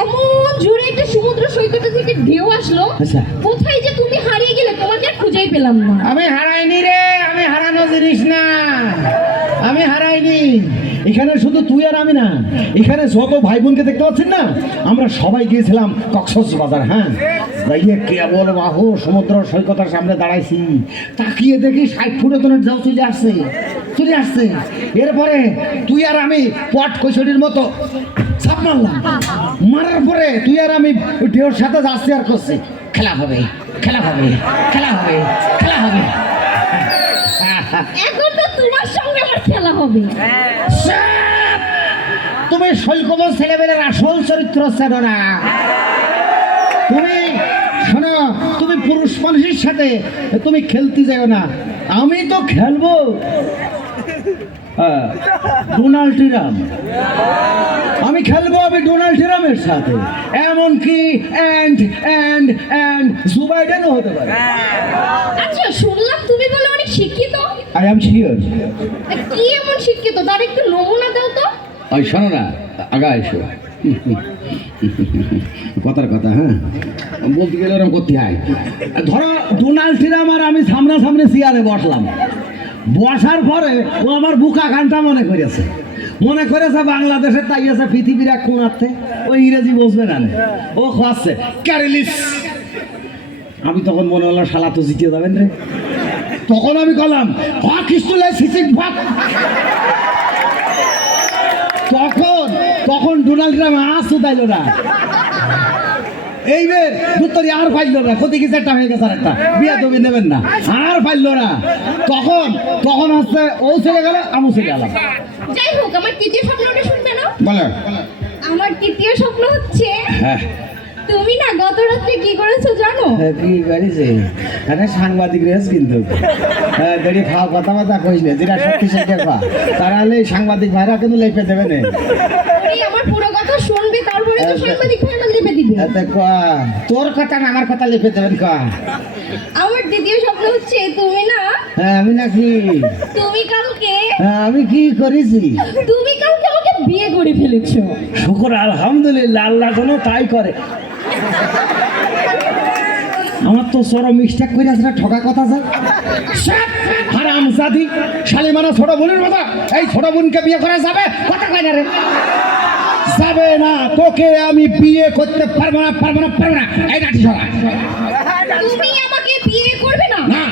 এমন জোরে একটা সমুদ্র সৈকত থেকে ঢেউ আসলো, আচ্ছা। কোথায় যে তুমি হারিয়ে গেলে তোমাকে আর খুঁজেই পেলাম না। আমি হারাইনি রে, আমি হারানো জিনিস না, আমি হারাইনি। এখানে শুধু তুই আর আমি না, এখানে যত ভাই বোনকে দেখতে পাচ্ছেন না, আমরা সবাই গিয়েছিলাম কক্সবাজার। হ্যাঁ, যাইয়ে কেবল বাহু সমুদ্র সৈকতের সামনে দাঁড়াইছি, তাকিয়ে দেখি 60 ফুটের যাও চলে আসছে, চলে আসছে। এরপরে তুই আর আমি পট কৈশোরীর মতো ছাপ মারলাম, মারার পরে তুই আর আমি ঢেউর সাথে যাচ্ছি আর করছি খেলা হবে, খেলা হবে, খেলা হবে, খেলা হবে। এখন তো তোমার সঙ্গে আমার খেলা হবে। তুমি শৈলকুমার ছেলেবেলার আসল চরিত্র চেনো না। তুমি শোনো, তুমি পুরুষ মানুষের সাথে তুমি খেলতে যাও না, আমি তো খেলবো ডোনাল্ড ট্রাম্প। আমি খেলবো আমি ডোনাল্ড ট্রাম্পের সাথে, এমনকি জো বাইডেনও হতে পারে। আচ্ছা, শুনলাম তুমি বলে অনেক শিক্ষিত। I am sure. কি এমন শিক্ষিত, তার একটু নমুনা দাও তো। ওই শোনো না, আগা এসো, কথার কথা। হ্যাঁ, বলতে গেলে ওরকম করতে হয়। ধরো ডোনাল্ড ট্রাম্প আর আমি সামনাসামনি চেয়ারে বসলাম, বসার পরে ও আমার বুকা গানটা মনে করেছে বাংলাদেশের তাই আছে পৃথিবীর এক কোণার্থে, ও ইংরেজি বুঝবে না, ও খাচ্ছে ক্যারিলিস। আমি তখন মনে হলো শালা তো জিতে যাবেন রে, তখন আমি বললাম তখন ডোনাল্ড ট্রাম্প আসু তাইল না, এইবার উত্তরে আর পাইল না, ক্ষতি কিছু একটা হয়ে গেছে, আর একটা বিয়া তুমি নেবেন না, আর পাইল না। তখন হচ্ছে ও চলে গেল, আমি চলে গেলাম। যাই হোক, আমার তৃতীয় স্বপ্নটা শুনবে না? বলো। আমার তৃতীয় স্বপ্ন হচ্ছে, হ্যাঁ, তুমি না গত রাত্রে কি করেছো জানো? কি করেছে? হ্যাঁ, সাংবাদিক রেস কিন্তু যদি খাওয়া কথাবার্তা কইস না, যেটা সত্যি সেটা খা, তাহলে সাংবাদিক ভাইরা কিন্তু লেপে দেবে না। তুমি আমার পুরো কথা শুনবে, তারপরে তো সাংবাদিক ভাইরা লেপে দিবে। তোর কথা না আমার কথা লেপে দেবেন কা। আমার দ্বিতীয় স্বপ্ন হচ্ছে, তুমি না, হ্যাঁ আমি নাকি, তুমি কালকে, হ্যাঁ আমি কি করেছি? তুমি কালকে আমাকে বিয়ে করে ফেলেছো। শুকর আলহামদুলিল্লাহ, আল্লাহ যেন তাই করে। আমার তো চরম মিস্টেক করে আছে, ঠকা কথা যায়। হারাম জাতি শালিমানা ছোট বোনের মতো, এই ছোট বোনকে বিয়ে করা যাবে? কথা কয় না রে, যাবে না। তোকে আমি বিয়ে করতে পারবো না, পারবো না, পারবো না। এই নাটি ছড়া, তুমি আমাকে বিয়ে করবে না? না,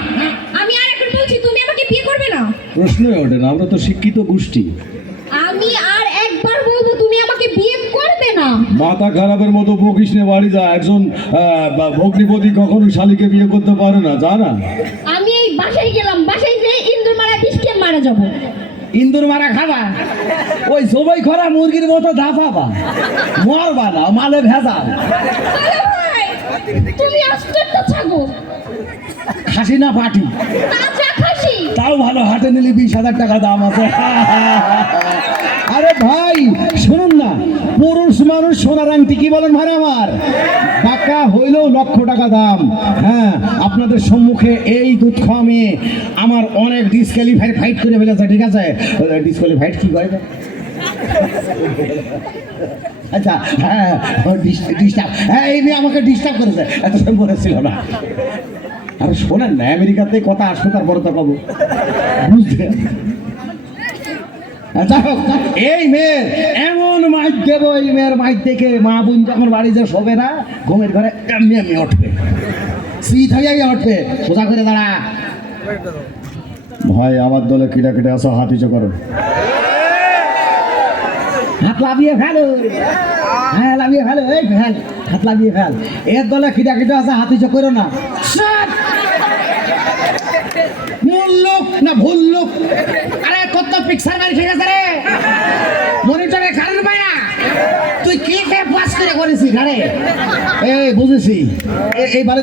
আমি আর এখন বলছি, তুমি আমাকে বিয়ে করবে না। প্রশ্নই ওঠে না, আমরা তো শিক্ষিত গোষ্ঠী। আমি আর একবার বলবো, তুমি আমাকে বিয়ে করবে না। মাথা খারাপের মতো বকিস নে, বাড়ি যা। একজন ভগ্নিপতি কখনো শালীকে বিয়ে করতে পারে না, জানা? আমি এই বাসায় গেলাম, বাসায় যেয়ে ইন্দুর মারা বিস্কে মারা যাবো। ইন্দুর মারা খাবা? ওই জবাই করা মুরগির মতো দাফাবা, মরবা না, মালে ভেজাল। আরে ভাই, তুমি আশ্চর্য ছাগল। খাসি না পাটি? তাজা খাসি। তাও ভালো, হাটে নিলে 20,000 টাকা দাম আছে। আরে ভাই শুনুন না, পুরুষ মানুষ সোনার আংটি কি বলেন ভাই আমার, টাকা হইলেও লক্ষ টাকা দাম। হ্যাঁ, আপনাদের সম্মুখে এই দুধ খাওয়া মেয়ে আমার অনেক ডিসক্যালিফাইড করে ফেলেছে। ঠিক আছে, ডিসক্যালিফাইড কি করে? আচ্ছা, হ্যাঁ ডিস্টার্ব, হ্যাঁ এই মেয়ে আমাকে ডিস্টার্ব করেছে, এত সময় বলেছিল না। আরে শোনেন না, আমেরিকাতে কথা আসবে, তারপরে তো পাবো, বুঝতে। আচ্ছা, এই মেয়ের এমন মাইক দেবো, এই মেয়ের মাইক দেখে মা বোন যখন বাড়ি যে শোবে না, ঘুমের ঘরে এমনি এমনি উঠবে, শীত হয়ে উঠবে, সোজা করে দাঁড়া। ভাই আমার দলে কিটা কিটা আসো, হাত উঁচু করো, হাত লাভিয়ে ফেলো, হ্যাঁ লাভিয়ে ফেলো, এই ফেল, হাত লাভিয়ে ফেল। এর দলে কিটা কিটা আছে, হাত উঁচু করো না। মূল লোক না ভুল লোক? আরে কত পিকচার বাড়ি ঠিক আছে রে, মনিটরে কারেন্ট পায় না, তুই কি পাস করে করেছিস? আরে এই বুঝেছি, এইবারে